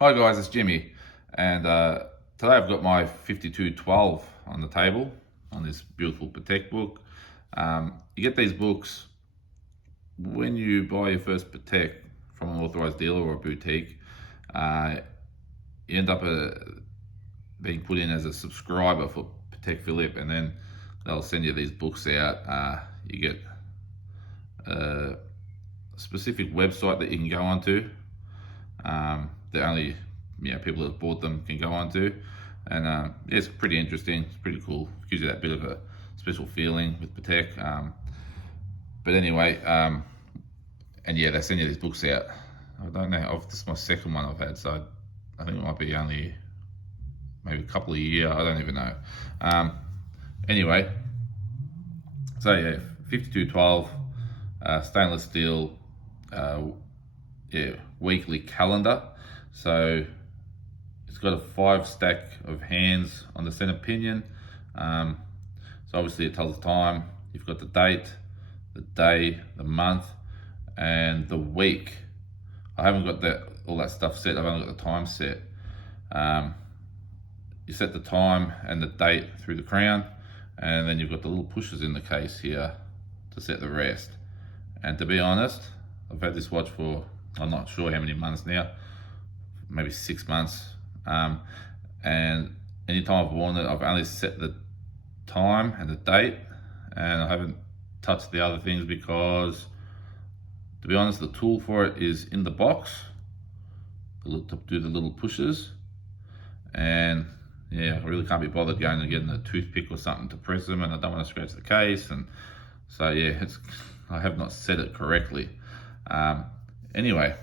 Hi guys, it's Jimmy, and today I've got my 5212 on the table on this beautiful Patek book. You get these books when you buy your first Patek from an authorized dealer or a boutique. You end up being put in as a subscriber for Patek Philippe, and then they'll send you these books out. You get a specific website that you can go onto. That only people that have bought them can go onto, and yeah, it's pretty interesting. It's pretty cool. It gives you that bit of a special feeling with Patek. But anyway, and yeah, they send you these books out. I don't know. This is my second one I've had, so I think it might be only maybe a couple of years. I don't even know. Anyway, so yeah, 5212 stainless steel. Weekly calendar. So it's got a 5 stack of hands on the center pinion. So obviously it tells the time. You've got the date, the day, the month, and the week. I haven't got all that stuff set. I've only got the time set. You set the time and the date through the crown, and then you've got the little pushers in the case here to set the rest. And to be honest, I've had this watch for, I'm not sure how many months now, maybe 6 months. And anytime I've worn it, I've only set the time and the date, and I haven't touched the other things because, to be honest, the tool for it is in the box to do the little pushes. And yeah, I really can't be bothered going and getting a toothpick or something to press them, and I don't want to scratch the case. And so yeah, I have not set it correctly. Anyway,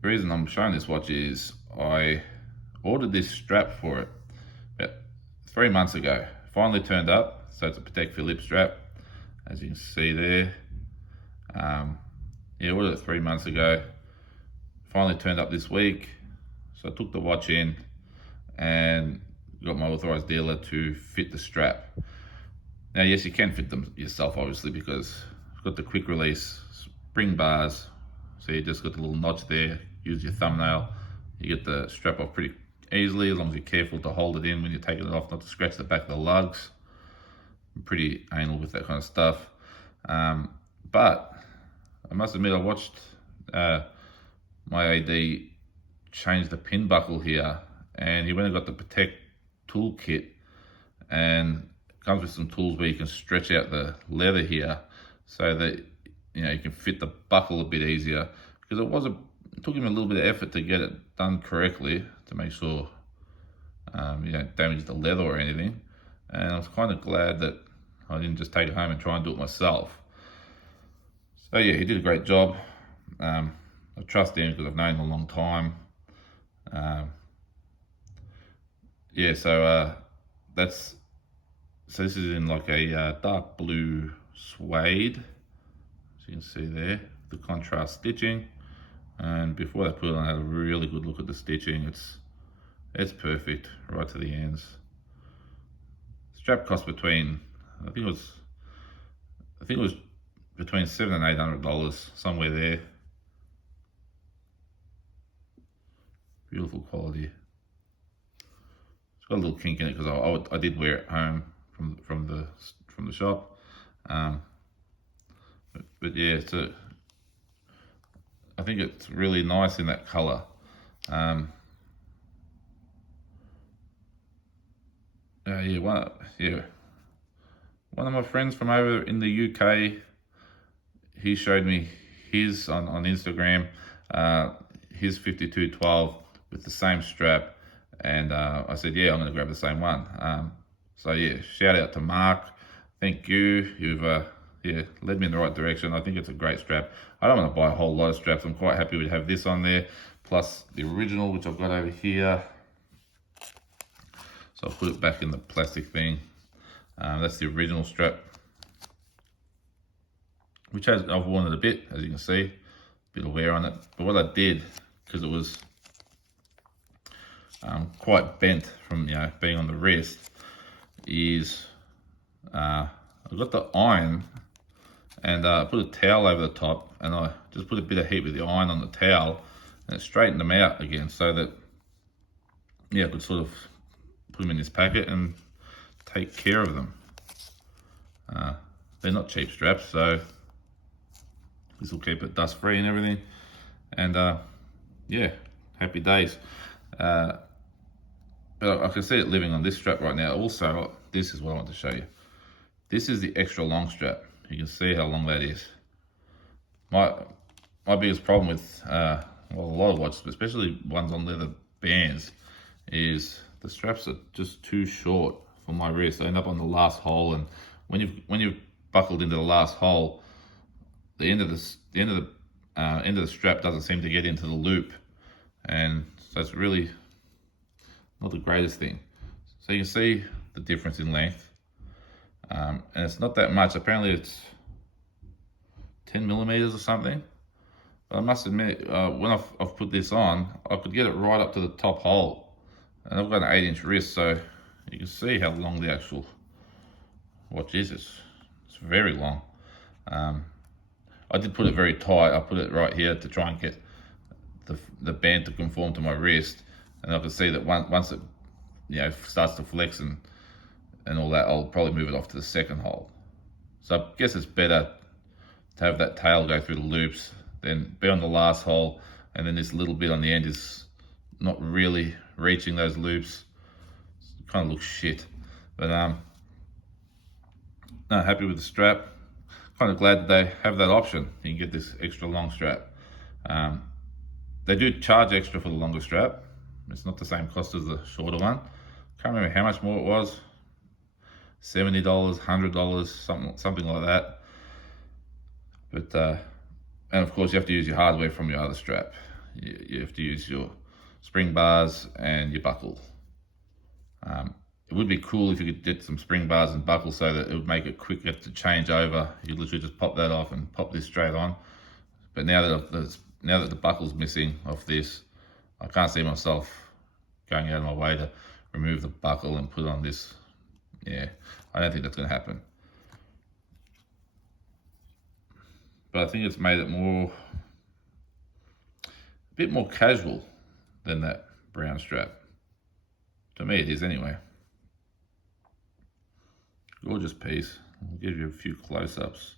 the reason I'm showing this watch is I ordered this strap for it about 3 months ago. Finally turned up, so it's a Patek Philippe strap, as you can see there. Yeah, ordered it 3 months ago. Finally turned up this week, so I took the watch in and got my authorized dealer to fit the strap. Now, yes, you can fit them yourself, obviously, because it's got the quick release spring bars. So you just got the little notch there, use your thumbnail. You get the strap off pretty easily, as long as you're careful to hold it in when you're taking it off, not to scratch the back of the lugs. I'm pretty anal with that kind of stuff. But I must admit, I watched my AD change the pin buckle here, and he went and got the Patek toolkit, and it comes with some tools where you can stretch out the leather here so that you can fit the buckle a bit easier, because it took him a little bit of effort to get it done correctly to make sure you don't damage the leather or anything. And I was kind of glad that I didn't just take it home and try and do it myself. So yeah, he did a great job. I trust him because I've known him a long time. Yeah, so this is in like a dark blue suede. You can see there the contrast stitching, and before I put it on, I had a really good look at the stitching. It's perfect right to the ends. Strap cost between, I think it was between $700 and $800, somewhere there. Beautiful quality. It's got a little kink in it because I did wear it home from the shop. But yeah, I think it's really nice in that color. One of my friends from over in the UK, he showed me his on Instagram, his 5212 with the same strap, and I said, yeah, I'm going to grab the same one. So yeah, shout out to Mark. Thank you. You've led me in the right direction. I think it's a great strap. I don't want to buy a whole lot of straps. I'm quite happy to have this on there, plus the original, which I've got over here. So I'll put it back in the plastic thing. That's the original strap, which I've worn it a bit, as you can see, a bit of wear on it. But what I did, because it was quite bent from being on the wrist, is I got the iron and put a towel over the top, and I just put a bit of heat with the iron on the towel, and it straightened them out again, so that, yeah, I could sort of put them in this packet and take care of them. They're not cheap straps, so this will keep it dust free and everything. And yeah, happy days. But I can see it living on this strap right now. Also, this is what I want to show you. This is the extra long strap. You can see how long that is. My biggest problem with well, a lot of watches, especially ones on leather bands, is the straps are just too short for my wrist. They end up on the last hole, and when you've buckled into the last hole, the end of the strap doesn't seem to get into the loop, and so it's really not the greatest thing. So you can see the difference in length, and it's not that much. Apparently it's 10 millimeters or something. But I must admit, when I've put this on, I could get it right up to the top hole, and I've got an 8-inch wrist, so you can see how long the actual watch is. It's very long. I did put it very tight. I put it right here to try and get the band to conform to my wrist, and I can see that once it, you know, starts to flex and all that, I'll probably move it off to the second hole. So I guess it's better to have that tail go through the loops, then be on the last hole, and then this little bit on the end is not really reaching those loops. It kind of looks shit. But no, happy with the strap. Kind of glad that they have that option. You can get this extra long strap. They do charge extra for the longer strap. It's not the same cost as the shorter one. Can't remember how much more it was. $70, $100, something like that. But and of course you have to use your hardware from your other strap. You have to use your spring bars and your buckle. It would be cool if you could get some spring bars and buckles so that it would make it quicker to change over. You could literally just pop that off and pop this straight on. But now that the buckle's missing off this, I can't see myself going out of my way to remove the buckle and put on this. Yeah, I don't think that's going to happen. But I think it's made it a bit more casual than that brown strap. To me it is anyway. Gorgeous piece. I'll give you a few close-ups.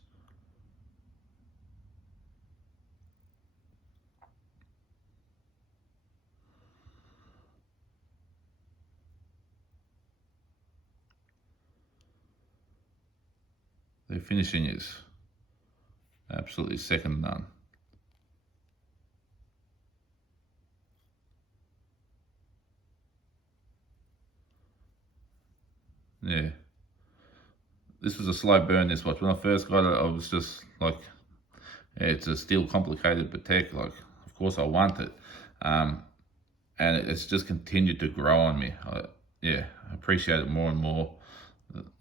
The finishing is absolutely second to none. Yeah. This was a slow burn, this watch. When I first got it, I was just like, yeah, it's a steel complicated Patek, like, of course I want it. And it's just continued to grow on me. I appreciate it more and more.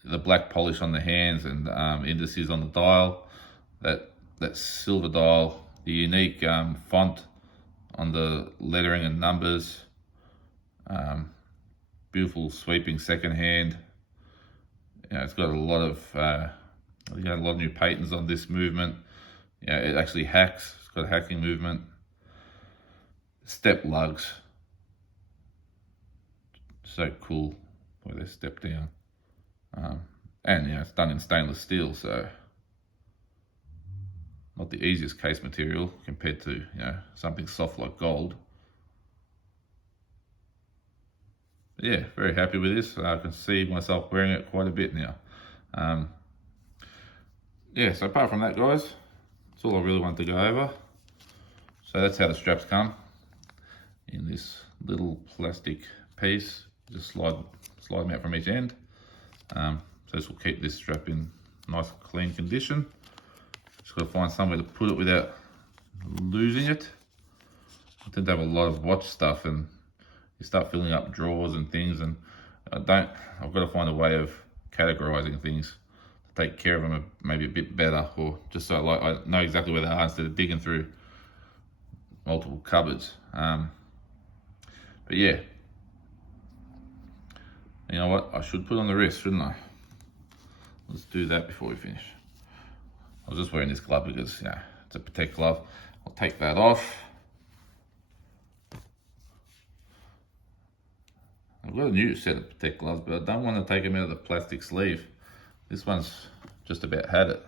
The black polish on the hands and indices on the dial, that silver dial, the unique font on the lettering and numbers, beautiful sweeping second hand. You know, it's got a lot of new patents on this movement. You know, it actually hacks. It's got a hacking movement. Step lugs, so cool where they step down. And you know, it's done in stainless steel, so not the easiest case material compared to, you know, something soft like gold. Yeah, very happy with this. I can see myself wearing it quite a bit now. Yeah, so apart from that, guys, that's all I really wanted to go over. So that's how the straps come in this little plastic piece. Just slide them out from each end. So this will keep this strap in nice clean condition. Just got to find somewhere to put it without losing it. I tend to have a lot of watch stuff, and you start filling up drawers and things, and I've got to find a way of categorizing things to take care of them maybe a bit better, or just so I know exactly where they are instead of digging through multiple cupboards. But yeah, you know what? I should put on the wrist, shouldn't I? Let's do that before we finish. I was just wearing this glove because, you know, it's a Patek glove. I'll take that off. I've got a new set of Patek gloves, but I don't want to take them out of the plastic sleeve. This one's just about had it.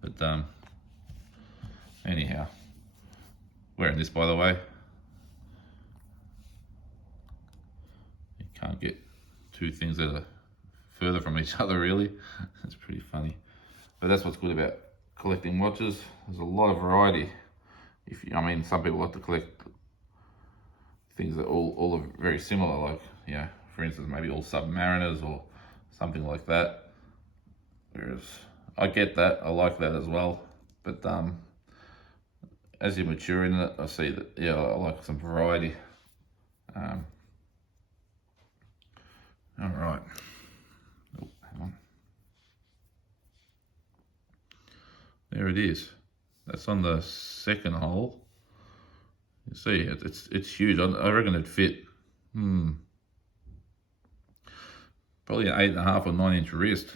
But anyhow, wearing this, by the way. You can't get two things that are further from each other, really. It's pretty funny. But that's what's good about collecting watches. There's a lot of variety. I mean, some people like to collect things that all are very similar, like, you know, for instance, maybe all Submariners or something like that. Whereas I get that, I like that as well. But as you mature in it, I see that, yeah, I like some variety. All right. Oh, hang on. There it is. That's on the second hole. You see, it's huge. I reckon it'd fit. Probably an 8.5 or 9-inch wrist.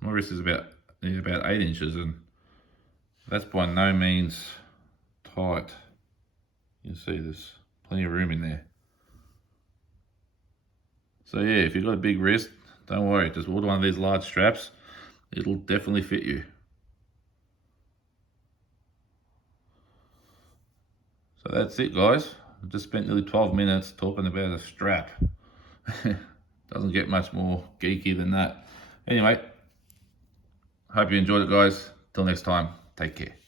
My wrist is about 8 inches, and that's by no means tight. You see, there's plenty of room in there. So yeah, if you've got a big wrist, don't worry. Just order one of these large straps. It'll definitely fit you. So that's it, guys. I just spent nearly 12 minutes talking about a strap. Doesn't get much more geeky than that. Anyway, hope you enjoyed it, guys. Till next time, take care.